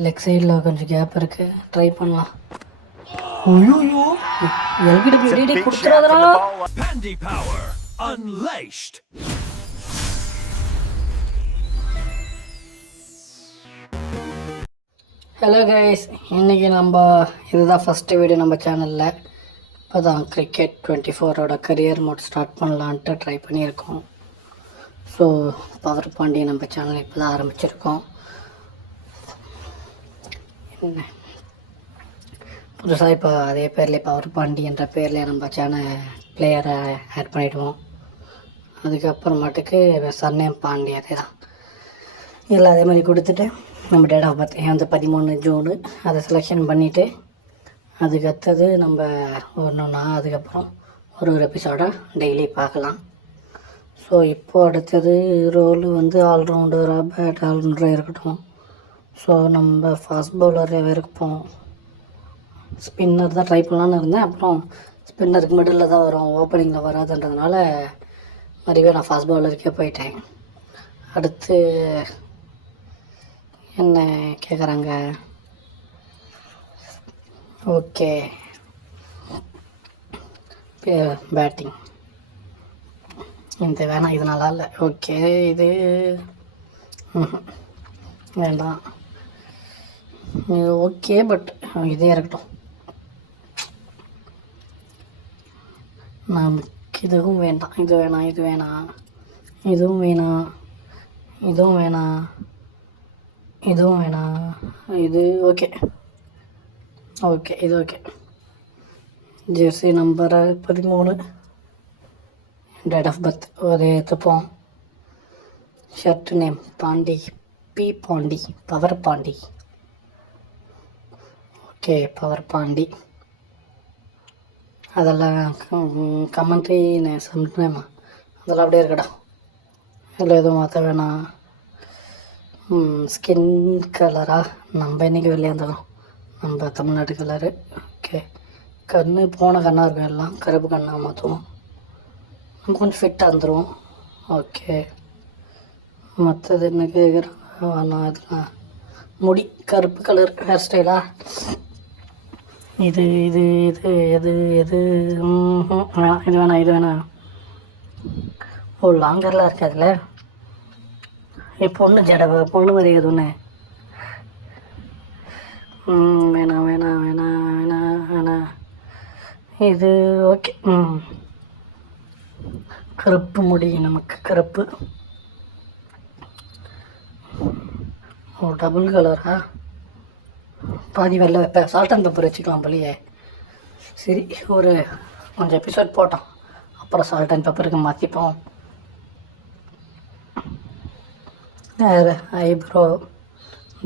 Leg சைடில் கொஞ்சம் gap இருக்குது, ட்ரை பண்ணலாம். ஐயோ எல்கிட்ட டேடி கொடுத்துறாதடா. Pandy power unleashed. Hello guys, இன்றைக்கி இதுதான் ஃபஸ்ட்டு வீடியோ நம்ம சேனலில். இப்போ தான் கிரிக்கெட் 24 கரியர் மோட் ஸ்டார்ட் பண்ணலான்ட்டு ட்ரை பண்ணியிருக்கோம். ஸோ பவர் பாண்டி நம்ம சேனல் இப்போ தான் ஆரம்பிச்சிருக்கோம். என்ன புதுசாக இப்போ அதே பேர்லேயே பவர் பாண்டி என்ற பேர்லேயே நம்ம சேனல் பிளேயரை ஆட் பண்ணிவிடுவோம். அதுக்கப்புறமாட்டுக்கு சர்நேம் பாண்டி அதே தான் எல்லாம் அதே மாதிரி கொடுத்துட்டு நம்ம டேட் ஆஃப் பர்த் வந்து 13 ஜூனு அதை செலெக்ஷன் பண்ணிவிட்டு அதுக்கடுத்தது நம்ம ஒன்றுன்னா அதுக்கப்புறம் ஒரு எபிசோடாக டெய்லி பார்க்கலாம். ஸோ இப்போது அடுத்தது ரோல் வந்து ஆல்ரவுண்டராக பேட் ஆல்ரவுண்டராக இருக்கட்டும். ஸோ நம்ம ஃபாஸ்ட் பவுலராகவே இருப்போம். ஸ்பின்னர் தான் ட்ரை பண்ணலான்னு இருந்தேன், அப்புறம் ஸ்பின்னருக்கு மிடில் தான் வரும், ஓப்பனிங்கில் வராதுன்றதுனால மறுபடியும் நான் ஃபாஸ்ட் பவுலருக்கே போயிட்டேன். அடுத்து என்ன கேட்குறாங்க? ஓகே, பேட்டிங் இந்த வேணாம், இது நல்லா இல்லை. ஓகே, இது வேண்டாம், இது ஓகே, பட் இதே இருக்கட்டும். நமக்கு இதுவும் வேண்டாம், இது வேணாம், இது வேணாம், இதுவும் வேணாம், இதுவும் வேணாம், இதுவும் வேணாம், இது ஓகே. ஓகே, இது okay. Jersey number 13, date of birth ஒரு எடுத்துப்போம். Shirt name Pandi, P Pandi, power Pandi. Okay, power Pandi. அதெல்லாம் கமெண்ட்ரி சம்டைமா அதெல்லாம் அப்படியே இருக்கடா, இல்லை எதுவும் மாற்ற வேணாம். ஸ்கின் கலராக நம்ம இன்றைக்கி வெளியாந்துடும், நம்ம தமிழ்நாட்டு கலரு. ஓகே, கண்ணு போன கண்ணாக இருக்கும், எல்லாம் கருப்பு கண்ணாக மாற்றுவோம், நம்ம கொஞ்சம் ஃபிட்டாக வந்துடுவோம். ஓகே, மற்றது என்ன கேட்குறாங்க? அதெல்லாம் முடி கருப்பு கலர் ஹேர் ஸ்டைலா? இது இது இது எது எது வேணாம், இது வேணாம், இது வேணாம். ஓ, லாங்கர்லாம் இருக்குது அதில். பொண்ணு ஜட பொண்ணு மாதிரி எது ஒன்று வேணாம் வேணாம் வேணாம் வேணாம் வேணாம். இது ஓகே. கருப்பு முடி, நமக்கு கருப்பு. ஓ, டபுள் கலரா? பாதி வெள்ளை வைப்பேன், சால்ட் அண்ட் பெப்பர் வச்சுக்கலாம் போலியே. சரி, ஒரு கொஞ்சம் எபிசோட் போட்டோம், அப்புறம் சால்ட் அண்ட் பெப்பருக்கு மாற்றிப்போம். ஐப்ரோ,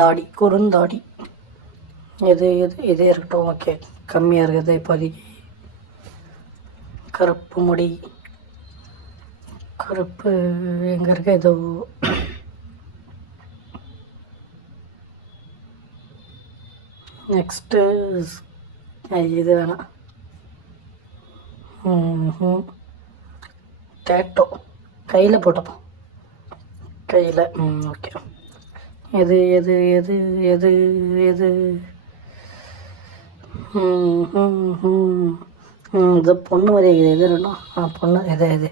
தாடி, குறுந்தாடி, எது எது இதே இருக்கட்டும். ஓகே, கம்மியாக இருக்குது இப்போதைக்கு. கருப்பு முடி, கருப்பு எங்கே இருக்க? ஏதோ நெக்ஸ்ட்டு இது வேணாம். டேட்டோ கையில் போட்டப்போம், கையில். ஓகே, எது எது எது எது எது? இது பொண்ணு மாதிரி எது வேணும்? பொண்ணு எது எது?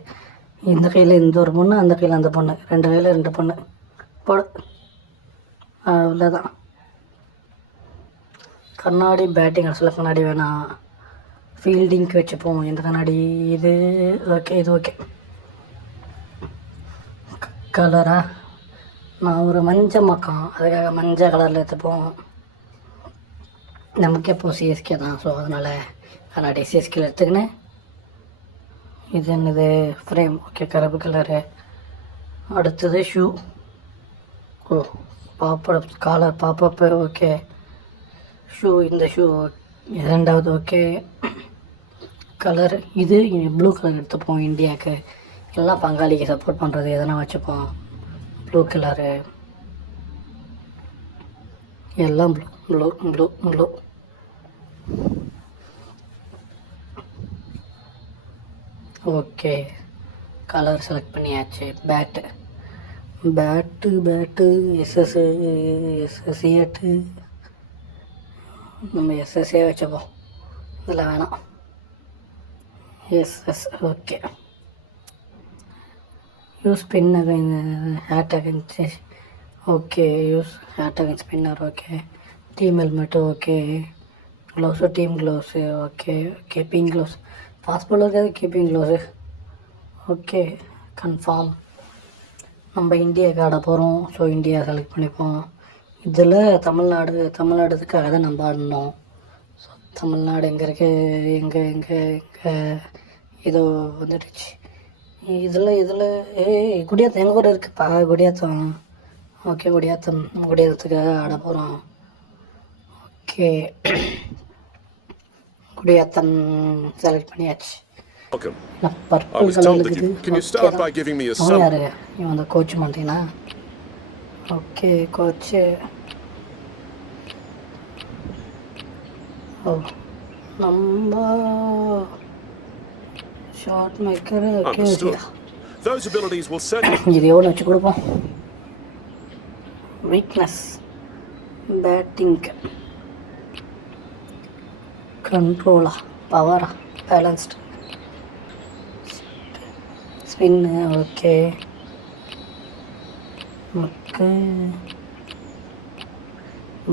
இந்த கையில் இந்த ஒரு பொண்ணு, அந்த கையில் அந்த பொண்ணு, 2 கையில் 2 பொண்ணு போடு. அவ்வளோதான். கண்ணாடி பேட்டிங் அடிச்சல கண்ணாடி வேணாம், ஃபீல்டிங்க்கு வச்சுப்போம். எந்த கண்ணாடி? இது ஓகே, இது ஓகே. கலரா? நான் ஒரு மஞ்சள் மக்கம், அதுக்காக மஞ்சள் கலரில் எடுத்துப்போம். நமக்கு எப்போ சிஎஸ்கே தான், ஸோ அதனால் கண்ணாடி சிஎஸ்கேல எடுத்துக்கினேன். இது என்னது? ஃப்ரேம். ஓகே, கருப்பு கலரு. அடுத்தது ஷூ. ஓ, popup collar popup. Okay, shoe, இந்த ஷூ 2வது. ஓகே, கலர் இது ப்ளூ கலர் எடுத்துப்போம். இந்தியாவுக்கு எல்லாம் பங்காளிக்கு சப்போர்ட் பண்ணுறது எதனா வச்சுப்போம். ப்ளூ கலரு, எல்லாம் blue blue blue blue. Okay, colour select பண்ணியாச்சு. பேட்டு பேட்டு எஸ்எஸ்8 நம்ம எஸ்எஸ்ஏ வச்சுப்போம். இதில் வேணாம். SS okay. Use pin hat against okay. Use hat against spinner okay. Team helmet okay. Gloves team gloves okay. Keeping gloves fast பாலருக்கு keeping gloves okay. Confirm. நம்ம இந்தியாவுக்கு ஆட போகிறோம். ஸோ இந்தியா செலக்ட் பண்ணிப்போம். இதில் தமிழ்நாடுக்காக தான் நம்ம ஆடணும். ஸோ தமிழ்நாடு எங்கே இருக்குது? எங்கே இதோ வந்துடுச்சு. இதில் குடியாத்தம் எங்கள் ஊர் இருக்குப்பா. குடியாத்தம் ஓகே. குடியாத்தத்துக்காக ஆட போகிறோம். ஓகே. குடியாத்தம் செலக்ட் பண்ணியாச்சு. Welcome. I purple was colour told that இருக்குது. you... Can you start by giving me a அவன் sum? யாரு? இவன் வந்து கோச் மாட்டீங்கன்னா ஓகே. கோச்சு ஓ நம்ம short maker okay. Understood. Those abilities will certainly... இது எவ்வளோ வச்சு கொடுப்போம். வீக்னஸ் பேட்டிங் கண்ட்ரோலா பவரா பேலன்ஸ்டு ஸ்பின்னு ஓகே. நமக்கு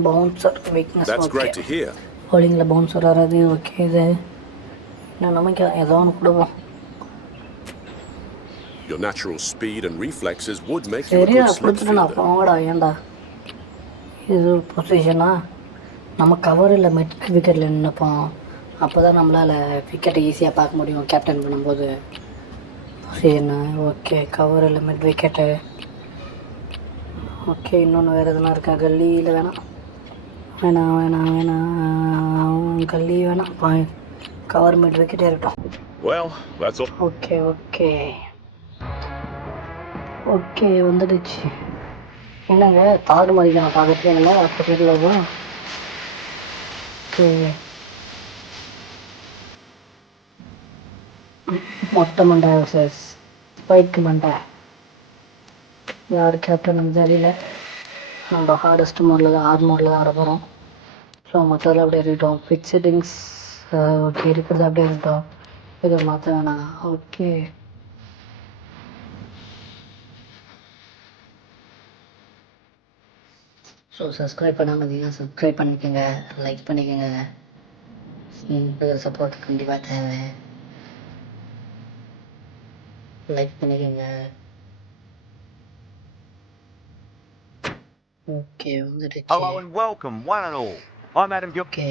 bouncer weakness That's okay. great to hear. பவுலிங்கில் பவுன்சர் வராது ஓகே. இது இன்னும் நமக்கு ஏதோ ஒன்று கொடுப்போம். Your natural speed and reflexes would make you a சரியா good slip கொடுத்துட்டு நான் fielder. போங்கடா. ஏன்டா இது பொசிஷனா? நம்ம கவர் இல்லை மிட் விக்கெட்டில் நின்றுப்போம். அப்போ தான் நம்மளால் விக்கெட்டை ஈஸியாக பார்க்க முடியும் கேப்டன் பண்ணும்போது. Position okay. கவர் இல்லை மிட் விக்கெட்டு ஓகே. இன்னொன்று வேறு எதுனா இருக்கா? கல்லியில் வேணாம். கல்லி வேணாம். கவர் மிட் விக்கெட்டே இருக்கட்டும். Well, that's all. ஓகே வந்துடுச்சு. என்னங்க தாறு மாதிரி தான் பார்க்குறீங்களா? பக்கத்தில் ஓகே. மொட்டை மண்டை வர்சஸ் ஸ்பைக்கு மண்டை. யார் கேப்டன் தெரியல. நம்ம ஹார்டஸ்ட் மோடில் தான் ஆட போகிறோம். ஸோ மற்றதில் அப்படியே இருக்கட்டும். பிச் செட்டிங்ஸ் ஓகே இருக்கிறது அப்படியே இருக்கட்டும். இதை மாற்ற வேணாம். ஓகே. ஸோ சப்ஸ்கிரைப் பண்ணாமல் இருந்தீங்கன்னா சப்ஸ்கிரைப் பண்ணிக்கோங்க. லைக் பண்ணிக்கோங்க. சப்போர்ட் கண்டிப்பாக தேவை. லைக் பண்ணிக்கோங்க. ஓகே வந்துடுச்சு. Hello and welcome, one and all. I'm Adam Gill. Okay.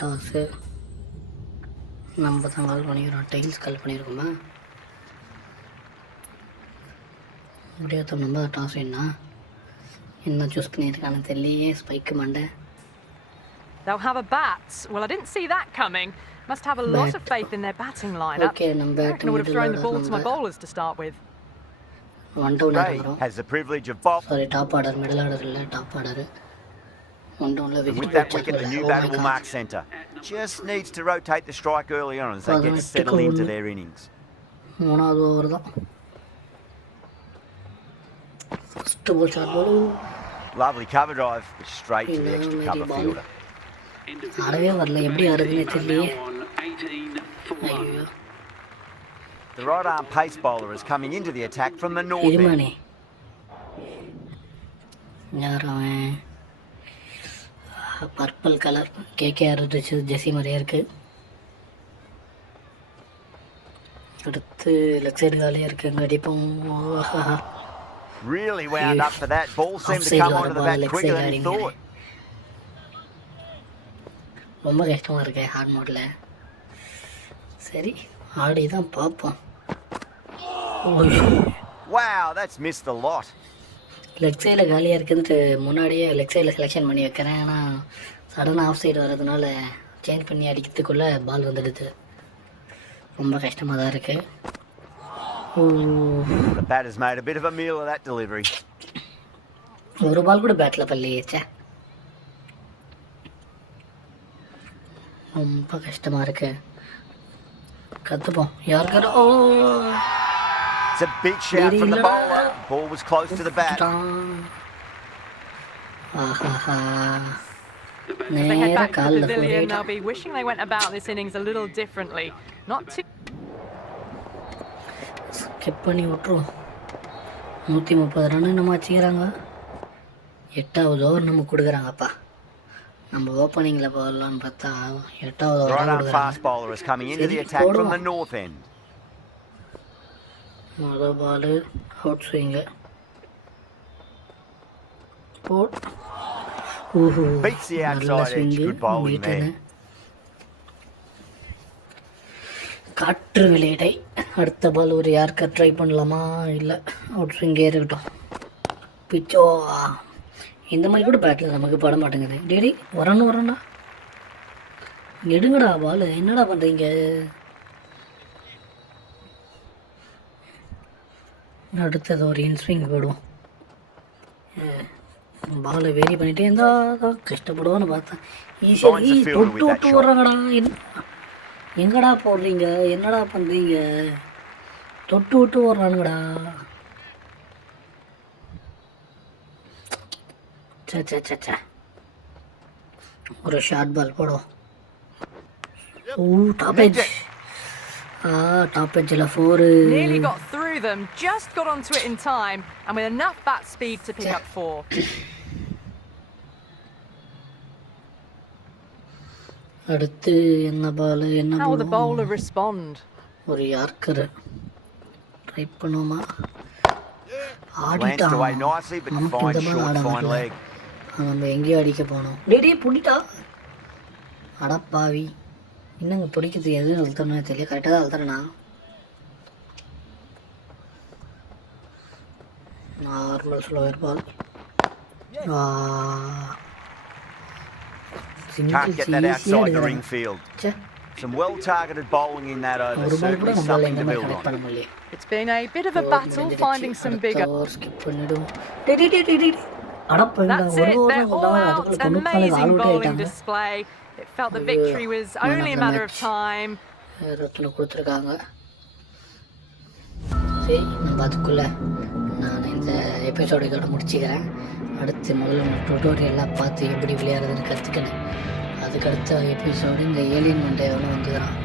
டாஸு நம்ம தான் கால் பண்ணிக்கிறோம். டைல்ஸ் கால் பண்ணியிருக்கோமா? முடியாத நம்ம டாஸ் என்ன சூஸ் பண்ணியிருக்கான்னு தெரியலையே. ஸ்பைக்கு மண்டை. They'll have a bat. Well, I didn't see that coming. Must have a lot of faith in their batting lineup. Okay. நம்ம I reckon I would have thrown the ball to my bowlers to start with. One down Ray வரும். has the privilege of bowling. Sorry top order. Middle order இல்லை, top order. One டவுனில் And with wicket that wicket, the new batter will mark centre. Just needs to rotate the strike early on as they get settled into their innings. மூணாவது over தான். First ball short ball. Lovely cover drive, but straight to the extra cover fielder. ஆடவே வரல. எப்படி ஆடுதுன்னே தெரியலையே. ஐயோ The right arm pace bowler is coming into the attack from the north end. எரிமானே. யார் அவன்? Purple colour KKR Jersey மாதிரியே இருக்கு. அடுத்து leg side காலியாக இருக்கு. அங்கே அடிப்போம். Really wound up for that. Ball seemed to come onto the bat quicker than he thought. ரொம்ப கஷ்டமாக இருக்கு ஹார்ட் மோடில். சரி ஆடி தான் பார்ப்போம். Wow, that's missed a lot. Leg சைடில் காலியாக இருக்குதுன்ட்டு முன்னாடியே லெக் சைடில் செலெக்ஷன் பண்ணி வைக்கிறேன். ஆனால் சடனாக ஆஃப் சைடு வர்றதுனால சேஞ்ச் பண்ணி அடிக்கிறதுக்குள்ளே பால் வந்துடுது. ரொம்ப கஷ்டமாக தான் இருக்குது. The batter's made a bit of a meal of that delivery. ஒரு பால் கூட பேட்டில் பள்ளியாச்சே. ரொம்ப கஷ்டமாக இருக்கு. கற்றுப்போம் யாருக்கார. ஓ It's a big shout from the bowler. Ball was close to the bat. ஆஹாஹா As they head நேராக back to the காலில் pavilion, போயிட்டான். they'll be wishing they went about this innings a little differently. Not too. Skip பண்ணி விட்ருவோம். 130 run நம்ம வச்சுக்கிறாங்க. 8வது over நம்ம கொடுக்குறாங்கப்பா. நம்ம ஓப்பனிங்கில் போடலான்னு பார்த்தா 8வது ஓவர் Right தான் arm fast கொடுக்குறாங்க. bowler is coming into the சரி, attack from போடுவோம். the north end. மொதல் பால் அவுட் ஸ்விங்கு போட். ஓஹோ Beats the நல்ல outside edge. Swing Good bowling மீட்டனு. there. காற்று வெளியிடை. அடுத்த பால் ஒரு யார்க்கர் ட்ரை பண்ணலாமா? இல்லை, அவுட் ஸ்விங்கே இருக்கட்டும். பிச்சோ இந்த மாதிரி கூட பேட்டில் நமக்கு பட மாட்டேங்குது. டேடி வரணும்டா, எடுங்கடா பால். என்னடா பண்ணுறீங்க? அடுத்தது ஒரு இன்ஸ்விங் போடுவோம். பாலை வேரி பண்ணிட்டே இருந்தா தான் கஷ்டப்படுவோன்னு பார்த்தேன். ஈஸியாக தொட்டு விட்டு வர்றாங்கடா. எங்கடா போடுறீங்க? என்னடா பண்ணுறீங்க? தொட்டு விட்டு வர்றானுங்கடா. சே ஒரு ஷார்ட் பால் போடுவோம். ஓ டாப் எட்ஜ். டாப் எட்ஜில் 4. Nearly got through them, just got onto it in time, and with enough bat speed to pick up 4. அடுத்து என்ன பால்? என்ன How will the போடுவோம்? bowler respond? ஒரு யார்க்கர் ட்ரை பண்ணுவோமா? Glanced away nicely, but நமக்கு fine இந்த பால் short, ஆட fine மாட்டேங்குது. leg. நம்ம எங்கேயோ அடிக்க போனோம். டேடி புடிட்டா. அடப்பாவி, இன்னுங்க பிடிக்கிறது எது அழுத்தணும் தெரியல. கரெக்டாக தான் அழுத்துறேண்ணா. Normal slower ball. Can't get that outside the ring field. Some well-targeted bowling in that over. ஒரு பால் கூட Certainly நம்மளால something எந்த to மாதிரி build கனெக்ட் on. பண்ண முடியல. It's been a bit of a battle finding some bigger. Skip பண்ணிடும். Daddy அடப்பா That's ஒரு it, ஓவர் they're தான் all கொடுத்தாங்க. out. அதுக்குள்ள 90 ஆல் Amazing அவுட் bowling ஆயிட்டாங்க. display. It felt the victory was only a matter of time. ரத்ன கொடுத்துருக்காங்க. சரி, நம்ம அதுக்குள்ளே நான் இந்த எபிசோடை கூட முடிச்சுக்கிறேன். அடுத்து முதல்ல நான் டுட்டோரியெல்லாம் பார்த்து எப்படி விளையாடுறதுன்னு கற்றுக்கினேன். அதுக்கடுத்த எபிசோடு இந்த ஏலியன் மண்டே ஒன்று வந்துக்கிறான்.